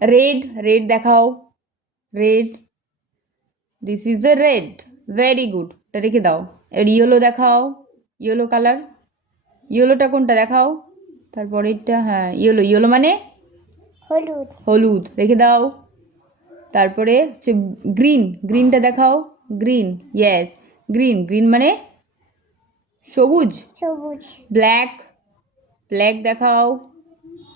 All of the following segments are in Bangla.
রেড, রেড দেখাও, red, this is a red, very good, এটা রেখে দাও। এর ইয়েলো দেখাও, ইয়েলো কালার, ইয়েলোটা কোনটা দেখাও, তারপরেরটা, হ্যাঁ ইয়েলো, ইয়েলো মানে হলুদ, হলুদ, রেখে দাও। তারপরে হচ্ছে গ্রিন, গ্রিনটা দেখাও, গ্রিন, ইয়েস, গ্রিন, গ্রিন মানে সবুজ। সবুজ, ব্ল্যাক, ব্ল্যাক দেখাও,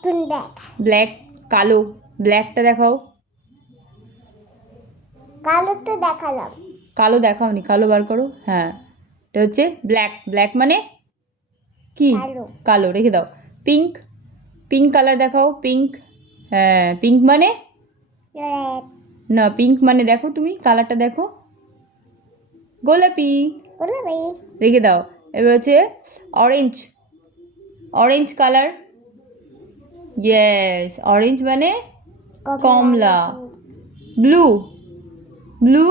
ব্ল্যাক, ব্ল্যাক, কালো, ব্ল্যাকটা দেখাও। কালো তো দেখালাম, কালো দেখাওনি, কালো বার করো, হ্যাঁ এটা হচ্ছে ব্ল্যাক, ব্ল্যাক মানে কি, কালো, কালো, রেখে দাও। পিঙ্ক, পিঙ্ক কালার দেখাও, পিঙ্ক, হ্যাঁ পিঙ্ক মানে রেড, না, পিঙ্ক মানে দেখো তুমি কালারটা দেখো, গোলাপি, গোলাপি, রেখে দাও। এবার হচ্ছে orange, orange colour, yes, orange মানে কমলা। Blue, blue,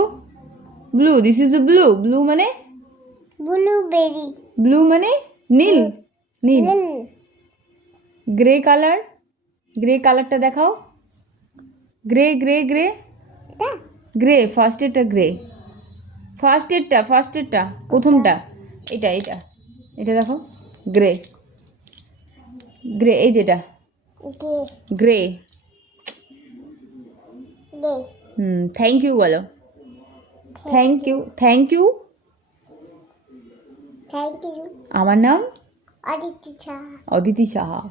blue, this is a blue, blue মানে ব্লুবেরি, ব্লু মানে নীল, নীল। নীল, গ্রে কালার, গ্রে কালারটা দেখাও, গ্রে, গ্রে, গ্রে, এটা গ্রে, ফার্স্ট এরটা গ্রে, ফার্স্ট এরটা, ফার্স্ট এরটা, প্রথমটা, এটা এটা, এটা দেখো, গ্রে, গ্রে, এই যেটা grey, grey. Grey, thank you বলো, thank you, thank you. Thank you, আমার নাম অদিতি সাহা। অদিতি সাহা।